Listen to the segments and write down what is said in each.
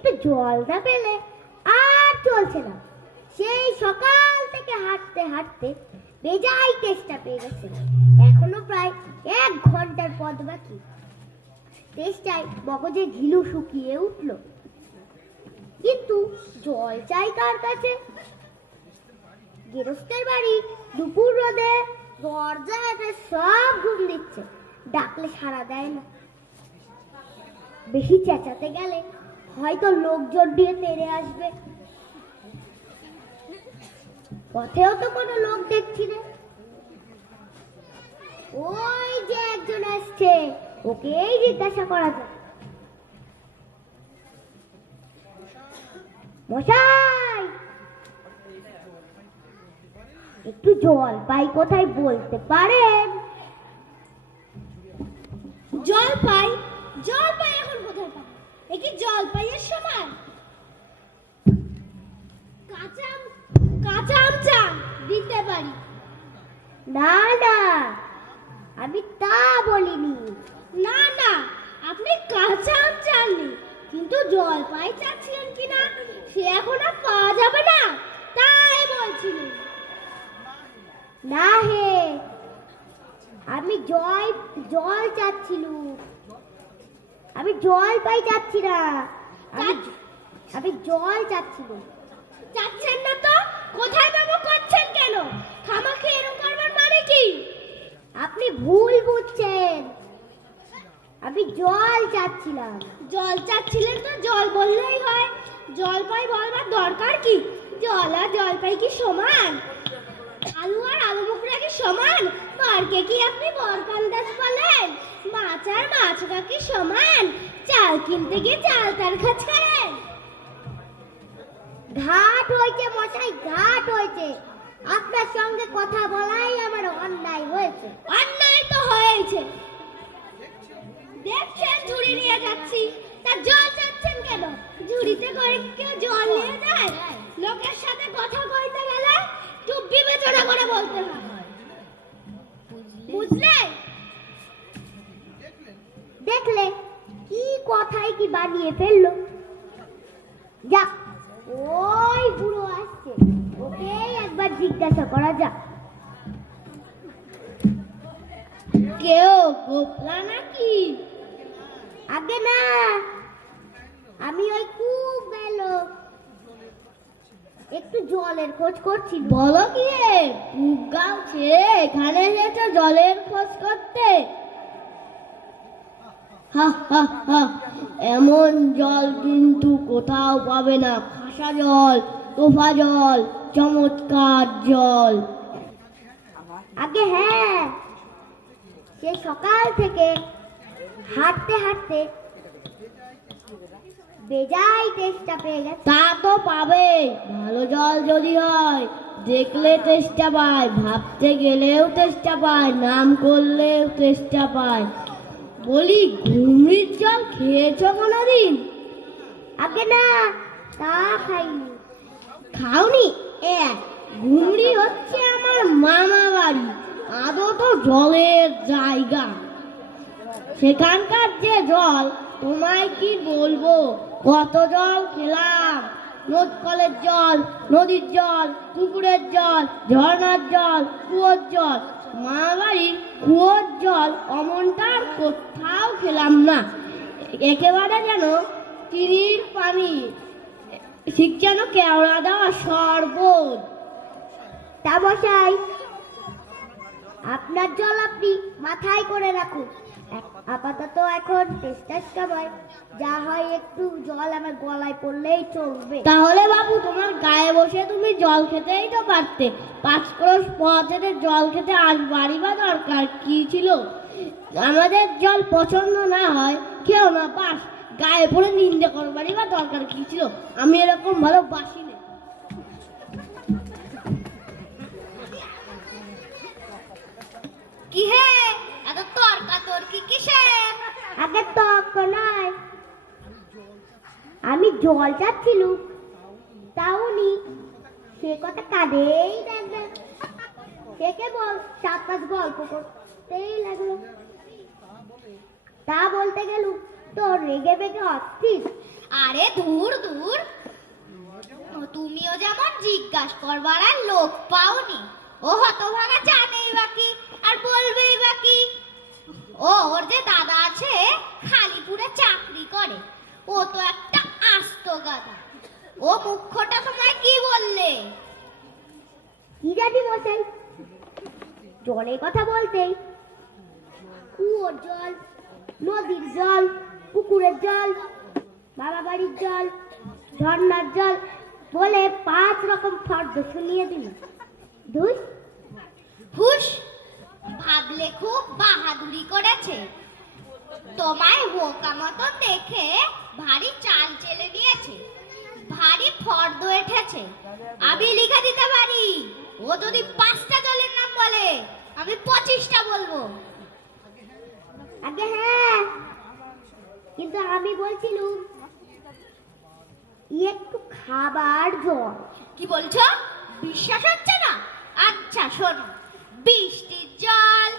একটু জল না পেলে আর চলছে না। সেই সকাল থেকে হাঁটতে হাঁটতে বেজায় তেষ্টা পেয়ে গেছে। এখনো প্রায় 1 ঘন্টার পথ বাকি। তেষ্টায় মগজে ঘিলু শুকিয়ে উঠল, কিন্তু জল চাই কার কাছে? গেরস্তের বাড়ি দুপুর রোদে দরজাতে সব ঘুম দিচ্ছে, ডাকলে সাড়া দেয় না। বেশি চেঁচাতে গেলে হয়তো লোকজন দিয়ে তেড়ে আসবে। পথেও তো কোনো লোক দেখছি না। ওই যে একজন আসছে, ওকেই জিজ্ঞাসা করা যাক। মশাই, একটু জল পাই কোথায় বলতে পারেন? জল পাই? জল পাই এখন কোথায় পাবো? এ কি জল পাইয়ের সময়? কাঁচা আম চান দিতে পারি। না না, আমি তা বলিনি। না না, আপনি কাঁচা আম চাননি, কিন্তু জল পাই চাচ্ছিলেন কিনা সে এখন আর পাওয়া যাবে না, তাই বলছিলেন। না হে, আমি জল চাচ্ছিলুম। আমি জল পাই চাচ্ছি না, আমি জল চাচ্ছিলুম। চাচ্ছেন না তো কোথায় পাবো করছেন কেন? খামাখে এরকম করবার মানে কি? আপনি ভুল বুঝছেন। আমি জল চাচ্ছিলাম। জল চাচ্ছিলেন তো জল বললেই হয়, জল পাই বলবার দরকার কি? জল আর জল পাই কি সমান? আলু আর আলু মুখরা কি সমান? বরকে কি আপনি বরকান্দাজ বলেন? মাছ আর মাছরা কি সমান? চাল কিনতে গিয়ে চাল তার কাছে খায়। ঘাট হয়েছে মশাই, ঘাট হয়েছে। আপনার সঙ্গে কথা বলাই আমার অন্যায় হয়েছে। অন্যায় তো হয়েছে। দেখছেন ঝুড়ি নিয়ে যাচ্ছি, তা জল চাচ্ছেন কেন? ঝুড়িতে করে কেউ জল নিয়ে যায়? লোকের সাথে কথা বলতে গেলে খুব বিবেচনা করে বলতে হয়, বুঝলে? দেখলে কি কথাই কি বানিয়ে ফেললো। যাক, ওই বুড়ো আসছে, ওকে একবার জিজ্ঞাসা করা যাক। কেউ গোপলা নাকি? আগে না, আমি ওই খুব গেলো একটু জলের খোঁজ করছি। বলো কি রে, গাও ছেড়ে এখানে এসেছো জলের খোঁজ করতে? হা হা হা, এমন জল কিন্তু কোথাও পাবে না। খাসা জল, তোফা জল, চমৎকার জল। আগে হ্যাঁ, সে সকাল থেকে হাঁটতে হাঁটতে বেজায় তেষ্টা পেয়ে গেছে। তা তো পাবে, ভালো জল যদি হয়। দেখলে তেষ্টা পায়, ভাবতে গেলেও তেষ্টা পায়, নাম করলেও তেষ্টা পায়। বলি, ঘুমরির জল খেয়েছো কোনোদিন? আগে না, তা খাইনি। খাওনি? ঘুমরি হচ্ছে আমার মামা বাড়ি, আদৌ তো জলের জায়গা। সেখানকার যে জল তোমায় কি বলবো, কত জল খেলাম। নদ কলের জল, নদীর জল, পুকুরের জল, ঝর্ণার জল, কুয়োর জল। মামা বাড়ির কুয়োর জল অমনটা আর কোথাও খেলাম না। একেবারে যেন তিরির পানি, ঠিক যেন কেওড়া দেওয়া শরবত। তা মশাই, আপনার জল আপনি মাথায় করে রাখুন। আপাতত এখন তেষ্টার সময়, যা হয় একটু জল আমার গলায় পড়লেই চলবে। তাহলে বাবু, তোমার গায়ে বসে তুমি জল খেতেই তো পারতে। 5 ক্রোশ পথে জল খেতে আসবারই বা দরকার কি ছিল? আমাদের জল পছন্দ না হয় কেউ না পাস, গায়ে পড়ে নিন্দে করবারই বা দরকার কি ছিল? আমি এরকম ভালোবাসি না। কি হে, এত তর্কাতর্কি কিসের? আগে তর্ক নয়, আমি জল চাচ্ছিলুম, তাও নি সে কথা কাঁদেই দেখবে। সে কেবল 4-5 গল্প করতেই লাগলো। তা বলতে গেলুম তো রেগে বেগে অস্থির। আরে দূর দূর, তুমিও যেমন জিজ্ঞাসা করবার আর লোক পাওনি। ও হতভাগা জানেই বাকি আর বলবেই বাকি। ওর যে দাদা আছে খালিপুরে চাকরি করে, ও তো একটা আস্ত গাধা। ও মুখ্যটা তোমায় কি বললে? কি জানি মশাই, জলের কথা বলতেই কুয়োর জল, নদীর জল, পুকুরের জল, বাবা বাড়ির জল, ঝর্ণার জল বলে 5 রকম ফর্দ শুনিয়ে দিল। দুই হুশ, ভাবলে খুব বাহাদুরি করেছে। তোমায় বোকা মতো দেখে ভারী চাল চেলে নিয়েছে, ভারী ফর্দ এঠেছে। আমি লিখে দিতে পারি, ও যদি 5টা জলের নাম বলে আমি 25টা বলবো। আগে হ্যাঁ, কিন্তু আমি বলছিলুম একটু খাবার জল। কি বলছো? বিশ্বাস হচ্ছে না? আচ্ছা শোনো, বৃষ্টির জল,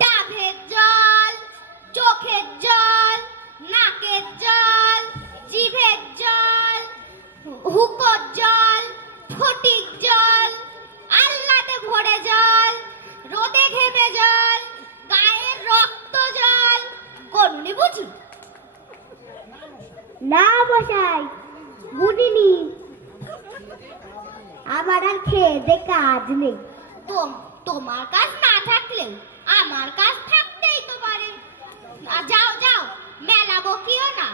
ডাবের জল, চোখের জল, নাকের জল, জিভের জল, হুকোর জল, ফটিক জল, আহ্লাদে ভরে জল, রোদে ঘেমে জল, গায়ের রক্ত জল। গনুনি বুঝি? না মশাই, বুঝিনি। আমার আর খেয়ে দে কাজ নেই। তোমার কাজ না থাকলেও আমার কাজ থাকতেই তো পারে। যাও যাও, মেলা বকিও না,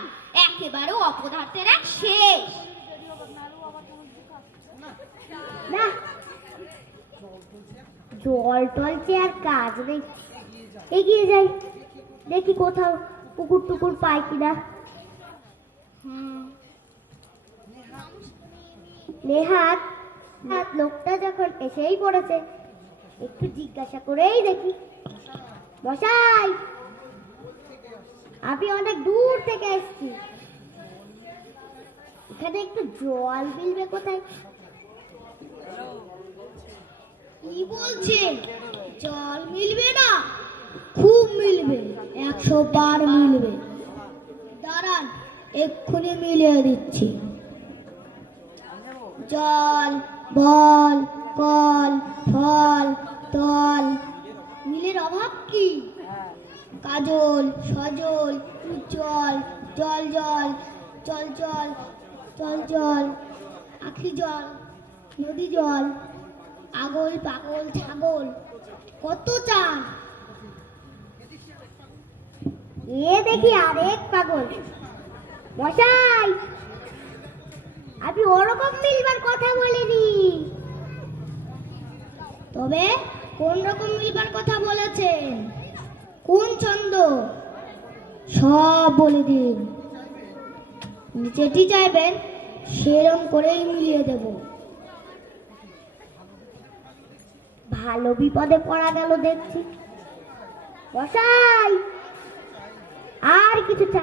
একেবারে অপদার্থের এক শেষ। না, জল টল চেয়ে আর কাজ নেই। এগিয়ে যাই, দেখি কোথাও পুকুর টুকুর পাই কিনা। নেহাত লোকটা যখন এসেই পড়েছে, একটু জিজ্ঞাসা করেই দেখি। মশাই, আমি অনেক দূর থেকে এসেছি, এখানে একটু জল মিলবে কোথায়? কি বলছেন? জল মিলবে না? খুব মিলবে, 100 বার মিলবে। দাঁড়ান, এক্ষুনি মিলিয়ে দিচ্ছি। জল, বল, কল, ফল, তল, মিলের অভাব কি? কাজল, সজল, উজ্জ্বল, জল জল, জল জল, জল জল, আখি জল, নদী জল, আগল পাগল ছাগল, কত চান? এ দেখি আরেক পাগল। মশাই, আমি ওরকম মিলবার কথা বলিনি। তবে কোন রকম মিলবার কথা বলেছেন? কোন ছন্দ? সব বলে দিন। যেটি চাইবেন সেরকম করেই মিলিয়ে দেব। ভালো বিপদে পড়া গেল দেখছি। মশাই, আর কিছু চাই?